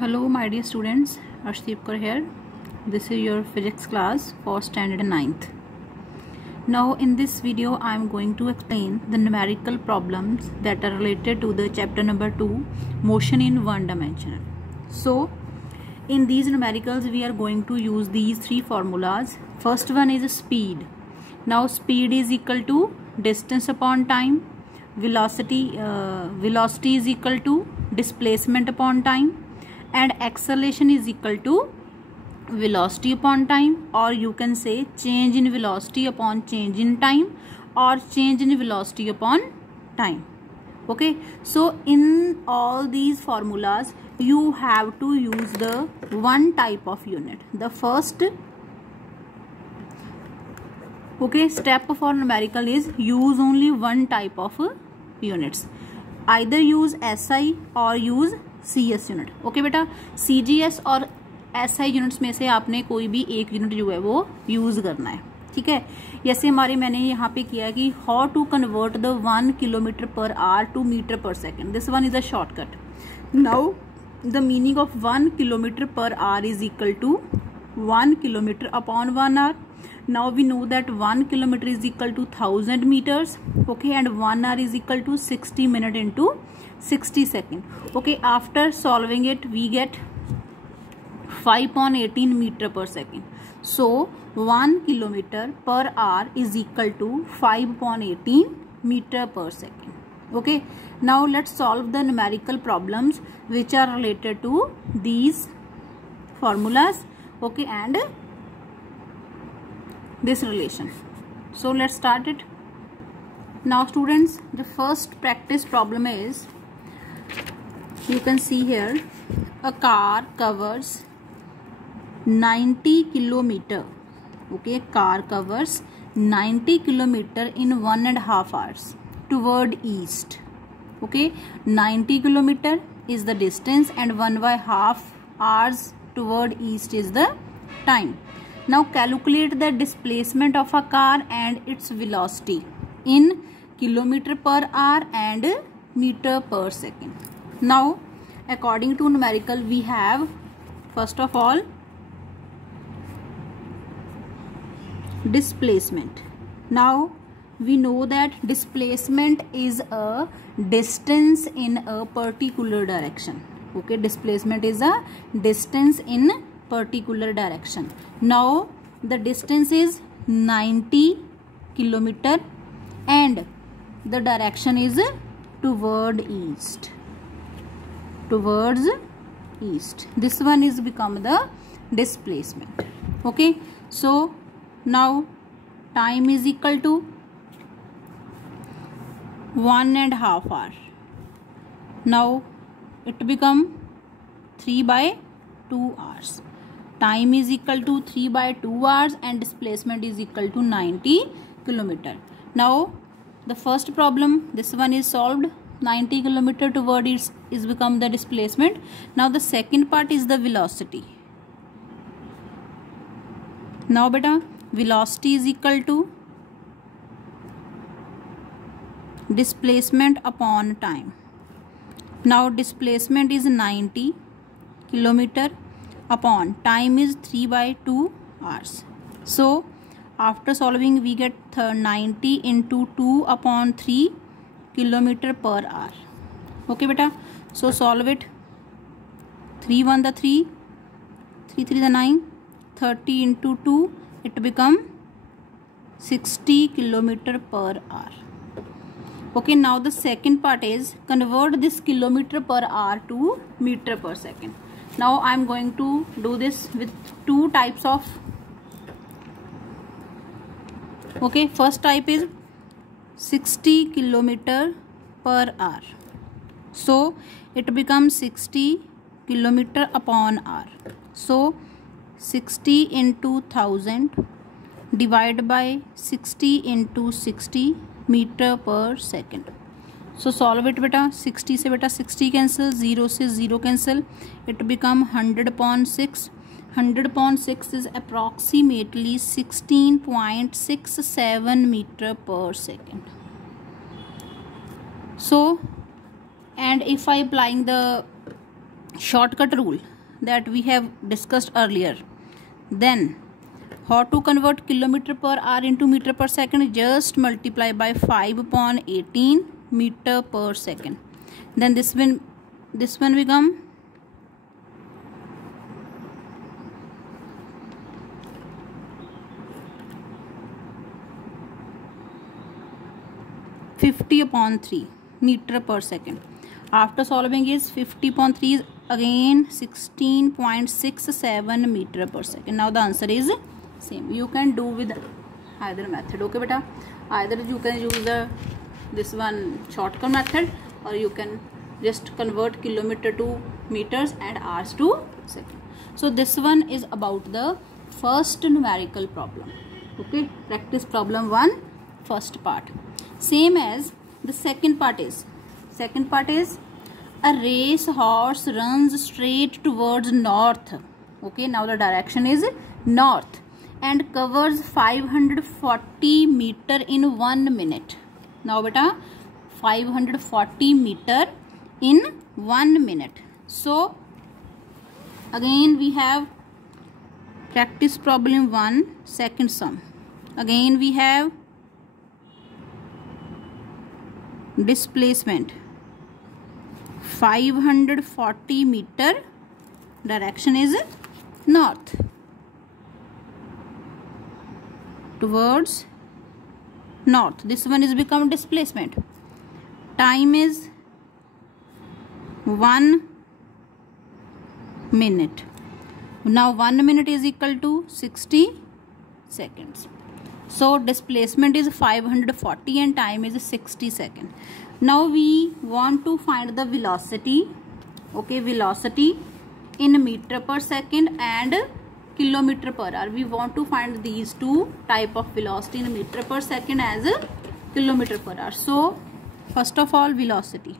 Hello my dear students, Arshdeep Kaur here. This is your physics class for standard 9th. Now in this video I am going to explain the numerical problems that are related to the chapter number 2, motion in one dimension. So in these numericals we are going to use these three formulas. First one is speed. Now speed is equal to distance upon time, velocity is equal to displacement upon time, and acceleration is equal to velocity upon time, or you can say change in velocity upon change in time, or change in velocity upon time. Okay, so in all these formulas you have to use the one type of unit. The first step for numerical is use only one type of units. Either use SI or use CS unit. Okay बेटा, CGS और SI units में से आपने कोई भी एक unit जो है वो यूज करना है. ठीक है, जैसे मैंने यहाँ पे किया कि how to convert the 1 kilometre per hour to metre per second. This one is a shortcut. Now the meaning of 1 kilometre per hour is equal to 1 kilometre upon 1 hour. Now we know that 1 kilometer is equal to 1000 meters. Okay, and 1 hour is equal to 60 minutes into 60 seconds. Okay, after solving it we get 5.18 meter per second. So 1 kilometer per hour is equal to 5.18 meter per second. Okay, now let's solve the numerical problems which are related to these formulas. Okay, and this relation. So let's start it. Now students, the first practice problem is, you can see here, a car covers 90 kilometer. Okay, car covers 90 kilometer in 1.5 hours toward east. Okay, 90 kilometer is the distance and 1.5 hours toward east is the time. Now calculate the displacement of a car and its velocity in kilometer per hour and meter per second. Now according to numerical we have, first of all, displacement. Now we know that displacement is a distance in a particular direction. Okay, displacement is a distance in particular direction. Now the distance is 90 kilometer and the direction is toward east. Towards east. This one is become the displacement. Okay, so now time is equal to 1.5 hour. Now it become 3/2 hours. Time is equal to 3/2 hours and displacement is equal to 90 kilometer. Now the first problem, this one is solved. 90 kilometer toward is become the displacement. Now the second part is the velocity. Now beta, velocity is equal to displacement upon time. Now displacement is 90 kilometer upon time is 3/2 hours. So after solving we get 90 into 2 upon 3 kilometer per hour. Okay beta, so solve it. 3 1 the 3, 3 3 the 9, 30 into 2, it become 60 kilometer per hour. Okay, now the second part is convert this kilometer per hour to meter per second. Now I am going to do this with two types of. Okay, first type is 60 kilometer per hour. So it becomes 60 kilometer upon hour. So 60 into 1000 divided by 60 into 60 meter per second. So solve it beta. 60 से बेटा 60 cancel, 0 से 0 cancel, it become 100/6. 100/6 is approximately 16.67 meter per second. So and if I applying the shortcut rule that we have discussed earlier. Then how to convert kilometer per hour into meter per second? Just multiply by 5 upon 18 meter per second. Then this one become 50 upon 3 meter per second. After solving is 50 upon 3 is again 16.67 meter per second. Now the answer is same. You can do with either method. Okay beta, either you can use this one shortcut method, or you can just convert kilometer to meters and hours to second. So this one is about the first numerical problem. Okay, practice problem 1, first part. Same as the second part is a race horse runs straight towards north. Okay, now the direction is north and covers 540 meter in 1 minute. Now beta, 540 meter in 1 minute. So again we have practice problem 1, second sum. Again we have displacement 540 meter, direction is north towards north. This one is become displacement. Time is 1 minute. Now 1 minute is equal to 60 seconds. So displacement is 540 and time is 60 seconds. Now we want to find the velocity. Okay, velocity in meter per second and kilometer per hour. We want to find these two type of velocity in meter per second as a kilometer per hour. So first of all, velocity.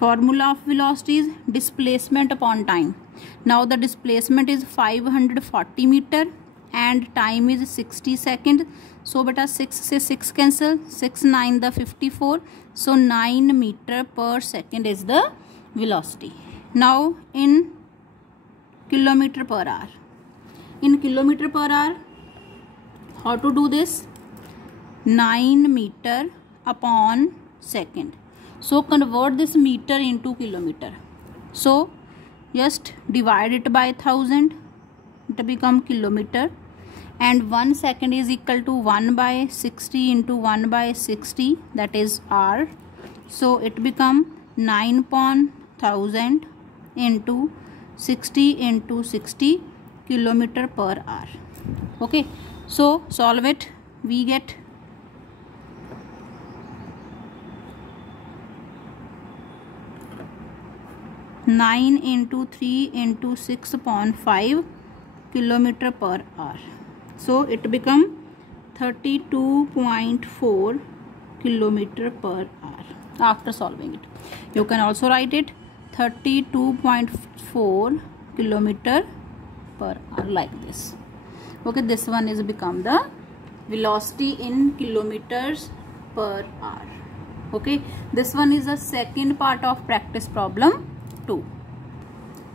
Formula of velocity is displacement upon time. Now the displacement is 540 meter and time is 60 seconds. So beta 6 से 6 cancel, 6 9 the 54. So 9 meter per second is the velocity. Now in kilometer per hour. In kilometer per hour, how to do this? 9 meter upon second. So convert this meter into kilometer. So just divide it by 1000. It become kilometer, and 1 second is equal to 1 by 60 into 1 by 60, that is hour. So it become 9 upon 1000 into 60 into 60 kilometer per hour. Okay, so solve it. We get 9 into 3 into 6 upon 5 kilometer per hour. So it become 32.4 kilometer per hour after solving it. You can also write it 32.4 kilometer per hour like this. Okay, this one is become the velocity in kilometers per hour. Okay, this one is the second part of practice problem 2.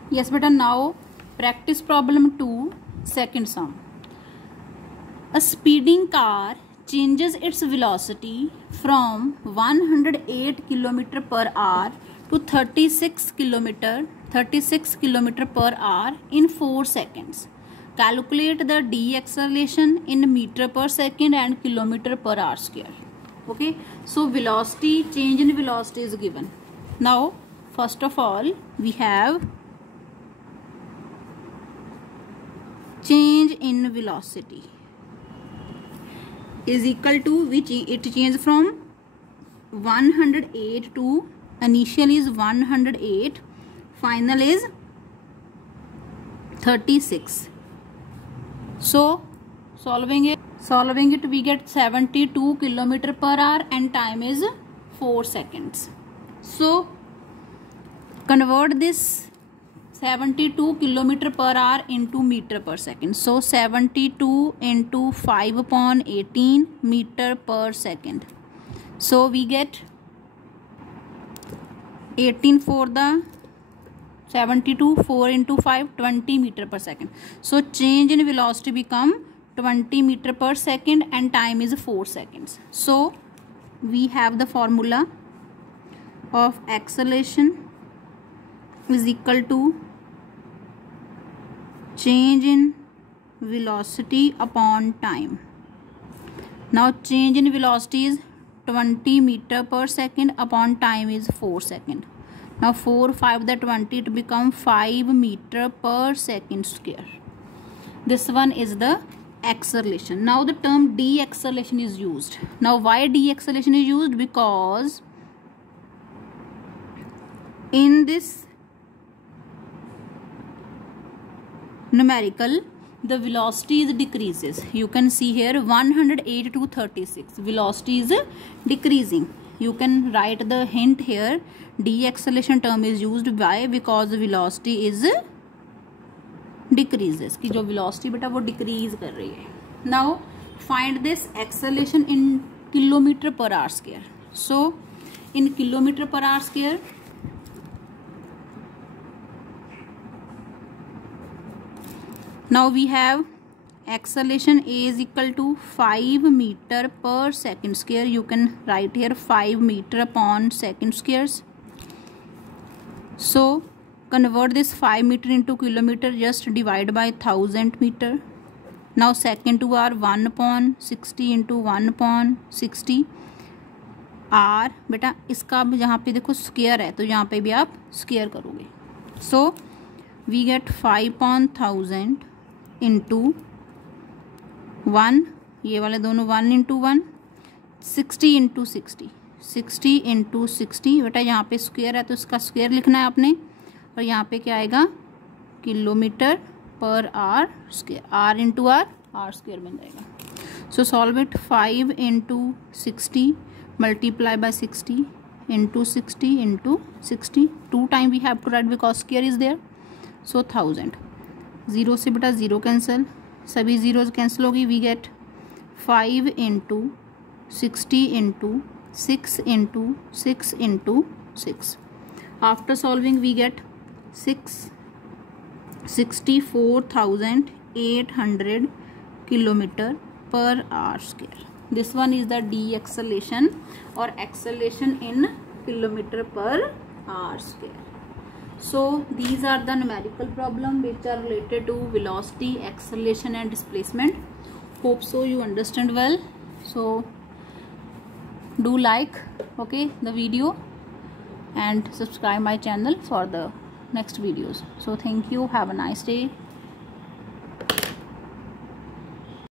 Yes beta, now practice problem 2, second sum. A speeding car changes its velocity from 108 km per hour to 36 km per hour in 4 seconds. Calculate the deceleration in meter per second and kilometer per hour square. Okay, so velocity, change in velocity is given. Now first of all we have change in velocity is equal to, which it changes from 108 to, initial is 108, final is 36. So solving it we get 72 km per hour and time is 4 seconds. So convert this 72 km per hour into meter per second. So 72 into 5 upon 18 meter per second. So we get 18 for the 72, 4 into 5, 20 meter per second. So change in velocity become 20 meter per second and time is 4 seconds. So we have the formula of acceleration is equal to change in velocity upon time. Now change in velocity is 20 meter per second upon time is 4 seconds. Now 4, 5 the 20, it become 5 meter per second square. This one is the acceleration. Now the term deceleration is used. Now why deceleration is used? Because in this numerical the velocity is decreases. You can see here 108 to 36. Velocity is decreasing. You can write the hint here. Deceleration term is used. Why? Because velocity is decreases. कि जो velocity बेटा वो decrease कर रही है. Now find this acceleration in kilometer per hour square. So in kilometer per hour square, now we have acceleration A is equal to 5 meter per second square. You can write here 5 meter upon second squares. So convert this 5 meter into kilometer, just divide by 1000 meter. Now second to R 1 upon 60 into 1 upon 60 R. बेटा इसका अब यहाँ पे देखो square है तो यहाँ पे भी आप स्क्वायर करोगे. So we get 5 upon 1000 into 1, ये वाले दोनों 1 into 1, 60 into 60, 60 into 60. बेटा यहाँ पे स्क्वायर है तो इसका स्क्वायर लिखना है आपने और यहाँ पे क्या आएगा किलोमीटर पर R square. R into R, R square बन जाएगा. So solve it. 5 into 60 multiply by 60 into 60 into 60. 2 time we have to write because square is there. So 1000. 0 से बेटा 0 कैंसिल, सभी जीरोज कैंसिल होगी. We get 5 into 60 into 6 into 6 into 6. After solving we get 64,800 kilometer per hour square. This one is the deceleration or acceleration in kilometer per hour square. So these are the numerical problem which are related to velocity, acceleration and displacement. Hope so you understand well. So do like the video and subscribe my channel for the next videos. So thank you. Have a nice day.